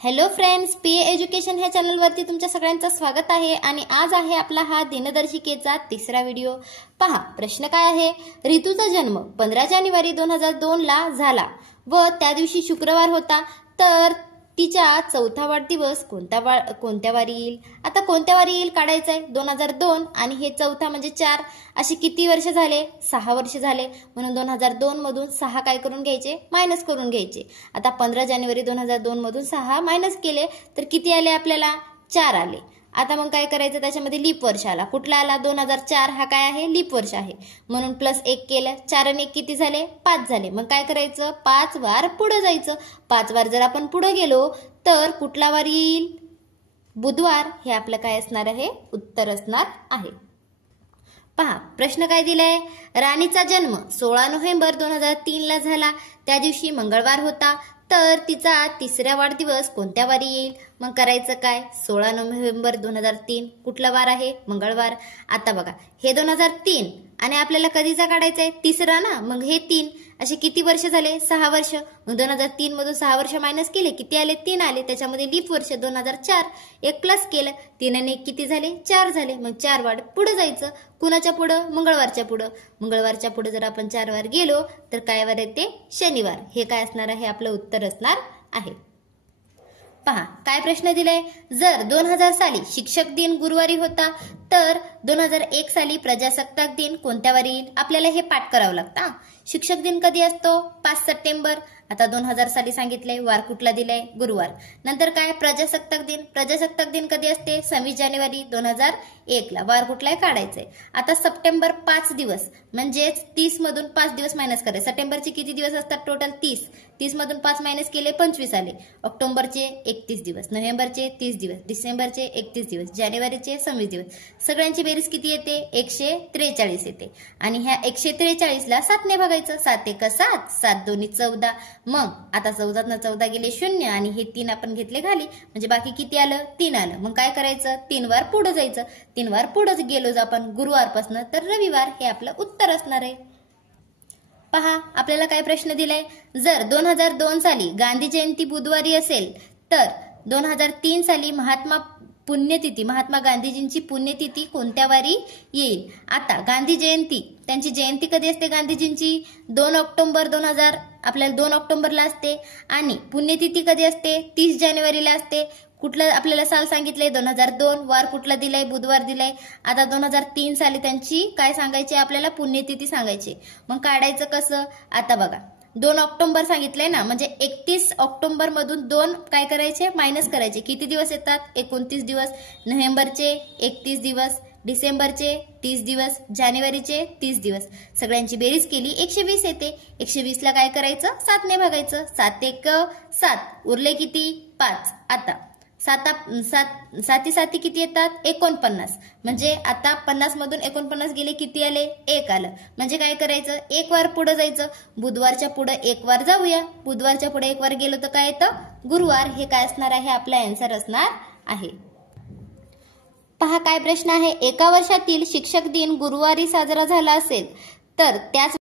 Hello friends, PA education ह्या चॅनलवरती तुमच्या सगळ्यांचं स्वागत आहे आणि आज आहे आपला हा दिनदर्शिकेचा तिसरा व्हिडिओ। पहा, प्रश्न काय आहे। ऋतूचा जन्म 15 जानेवारी 2002 ला झाला व त्या दिवशी शुक्रवार होता, तर तिचा चौथा वाढदिवस कोणत्या वारी येईल। आता कोणत्या वारी येईल काढायचं आहे। 2002 आणि हे चौथा म्हणजे 4, असे किती वर्ष झाले? 6 वर्ष झाले। म्हणून 2002 मधून 6 काय करून घ्यायचे? मायनस करून घ्यायचे। आता 15 जानेवारी 2002 मधून 6 मायनस केले तर किती आले आपल्याला? 4 आले। आता मग काय करायचं, त्याच्यामध्ये लीप वर्ष आला। कुठला आला? 2004 हा काय आहे? लीप वर्ष आहे। म्हणून +1 केलं, 4 आणि 1 किती झाले? 5 झाले। मग काय करायचं? 5 वार पुढे जायचं। 5 वार जर आपण पुढे गेलो तर कुठला वार येईल? बुधवार। हे आपलं काय असणार आहे? उत्तर असणार आहे। पहा, प्रश्न काय दिलाय। राणीचा जन्म 16 नोव्हेंबर 2003 ला झाला, त्या दिवशी मंगळवार होता, तर तिचा तिसरा वाढदिवस कोणत्या वारी येईल? मग करायचं काय? 16 नोव्हेंबर 2003 कुठला वार आहे? मंगळवार। आता बघा, हे 2003 आणि आपल्याला कधीचा काढायचा आहे? तिसरा ना, मग हे 3 असे किती वर्ष झाले? 6 वर्ष। मग 2003 मधून 6 वर्ष मायनस केले, किती आले? 3 आले। त्याच्यामध्ये लीप वर्ष 2004, 1 प्लस केलं, 3 आणि 1 किती झाले? 4 झाले। मग 4 वार पुढे जायचं। कुणाच्या पुढं? मंगळवारच्या पुढं। मंगळवारच्या पुढे जर आपण 4 वार गेलो तर काय वार येते? शनिवार। हे काय असणार आहे? आपलं उत्तर असणार आहे। पहा, काय प्रश्न दिलाय। जर 2000 साली शिक्षक दिन गुरुवारी होता, तर 2001 साली प्रजासत्ताक दिन कोणत्या वारी येईल? आपल्याला हे पाठ करावं लागतं। शिक्षक दिन कधी असतो? 5 सप्टेंबर। आता 2000 साली सांगितलंय, वार कुठला दिलाय? गुरुवार। नंतर काय? प्रजासत्ताक दिन। प्रजासत्ताक दिन कधी असते? 26 जानेवारी 2001 ला। वार कुठलाय काढायचंय। आता सप्टेंबर 5 दिवस, म्हणजेच 30 मधून 5 दिवस मायनस करायचे। सप्टेंबरचे किती दिवस असतात? टोटल 30। 30 मधून 5 मायनस केले, 25 आले। ऑक्टोबरचे 31 दिवस, नोव्हेंबरचे 30 दिवस, डिसेंबरचे 31 दिवस, जानेवारीचे 26 दिवस। सगळ्यांची बेरीज किती येते? 143 येते। आणि ह्या 143 ला 7 ने भागायचं। 7 1 7, 7 2 14। मग आता 14 न 14 गेले 0 आणि हे 3 आपण घेतले खाली, म्हणजे बाकी किती आलं? 3 आलं। मग काय करायचं? 3 वार पुढे जायचं। 3 वार पुढे गेलो आपण गुरुवारपासून, तर रविवार हे आपलं उत्तर असणार आहे। पहा, आपल्याला काय प्रश्न दिलाय। जर 2002 साली गांधी जयंती बुधवारी असेल, तर 2003 साली महात्मा गांधीजींची पुण्यतिथी कोणत्या वारी येईल? आता गांधी जयंती, त्यांची जयंती कधी असते गांधीजींची? 2 ऑक्टोबर 2000, आपल्याला 2 ऑक्टोबरला असते। आणि पुण्यतिथी कधी असते? 30 जानेवारीला असते। कुठलं आपल्याला साल सांगितलंय? 2002। वार कुठला दिलाय? बुधवार दिलाय। आता 2003 साली त्यांची काय सांगायची? आपल्याला पुण्यतिथी सांगायची। मग काढायचं कसं? आता बघा, 2 ऑक्टोबर सांगितलंय ना, म्हणजे 31 ऑक्टोबर मधून 2 काय करायचे? मायनस करायचे। किती दिवस येतात? 29 दिवस। नोव्हेंबरचे 31 दिवस, डिसेंबरचे 30 दिवस, जानेवारीचे 30 दिवस। सगळ्यांची बेरीज केली, 120 येते। 120 ला काय करायचं? 7 ने भागायचं। 7 1 7, उरले किती? 5। आता 7 7 किती येतात? 49। म्हणजे आता 50 मधून 49 गेले, किती आले? 1 आलं। म्हणजे काय करायचं? 1 वार पुढे जायचं। बुधवारच्या पुढे 1 वार जाऊया। बुधवारच्या पुढे 1 वार गेलो तर काय येतं? गुरुवार। हे काय असणार आहे? आपला आन्सर असणार आहे। पहा, काय प्रश्न आहे। एका वर्षातील शिक्षक दिन गुरुवारी साजरा झाला असेल, तर त्याच